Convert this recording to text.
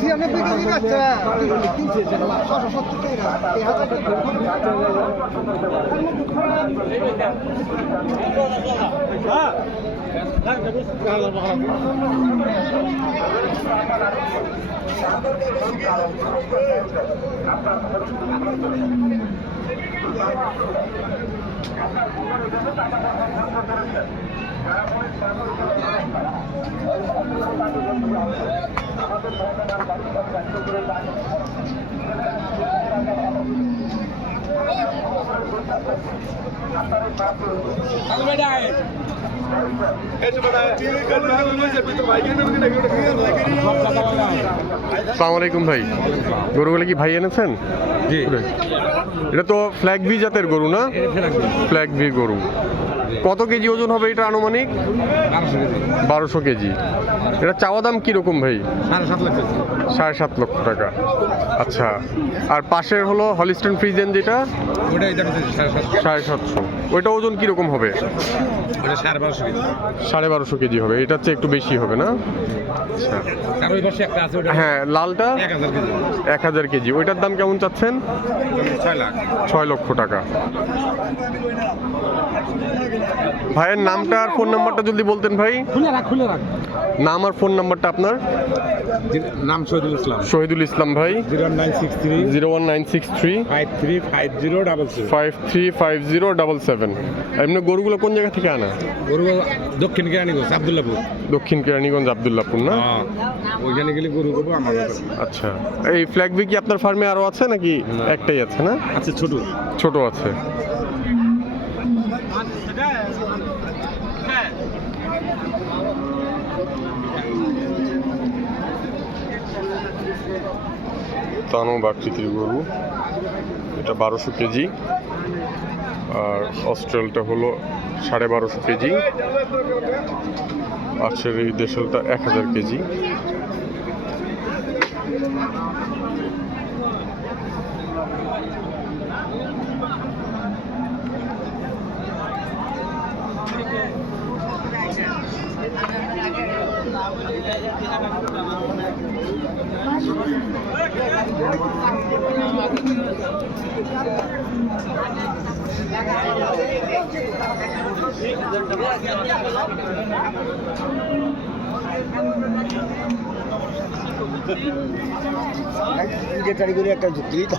ছিয়ানব্বই কেজি বাচ্চা ছশো সত্তর টাকা এই হাজার সালাম আলাইকুম ভাই। গরুগুলো কি ভাই এনেছেন? জি। এটা তো ফ্ল্যাগ ভি জাতের গরু না? ফ্ল্যাগ ভি গরু। কত কেজি ওজন হবে এটা আনুমানিক? বারোশো কেজি। এটা চাওয়া দাম কীরকম ভাই? সাড়ে সাত লক্ষ। টাকা। আচ্ছা আর পাশের হলো হলিস্টন ফ্রিজেন যেটা? সাড়ে সাতশো। ওইটা ওজন কীরকম হবে? সাড়ে বারোশো কেজি। হবে। এটা হচ্ছে একটু বেশি হবে না? আচ্ছা। হ্যাঁ লালটা? এক হাজার কেজি। ওইটার দাম কেমন চাচ্ছেন? ছয় লক্ষ টাকা। ভাইয়ের নামটা আর ফোন নাম্বারটা যদি বলতেন ভাই। খুলে রাখ খুলে রাখ। নাম আর ফোন নাম্বারটা আপনার? নাম শহীদুল ইসলাম। শহীদুল ইসলাম ভাই। Zero nine six three. Zero one nine six three. Five three five zero double five three five zero double seven. এমনি গরুগুলো কোন জায়গা থেকে আনা? গরু দক্ষিণ কেরানীগঞ্জ আবদুল্লাপুর। দক্ষিণ কেরানীগঞ্জ আবদুল্লাপুর না? হ্যাঁ ওইখানে গেলে গরু করব আমার আচ্ছা। এই ফ্ল্যাগ বি কি আপনার ফার্মে আরও আছে নাকি? একটাই আছে না? আচ্ছা ছোট। ছোট আছে। তানো বাকৃতির গরু। এটা বারোশো কেজি। আর অস্ট্রেলটা হলো সাড়ে বারোশো কেজি। পাশের এই দেশালটা এক হাজার কেজি। যেটারি করে একটা যুক্তি তো।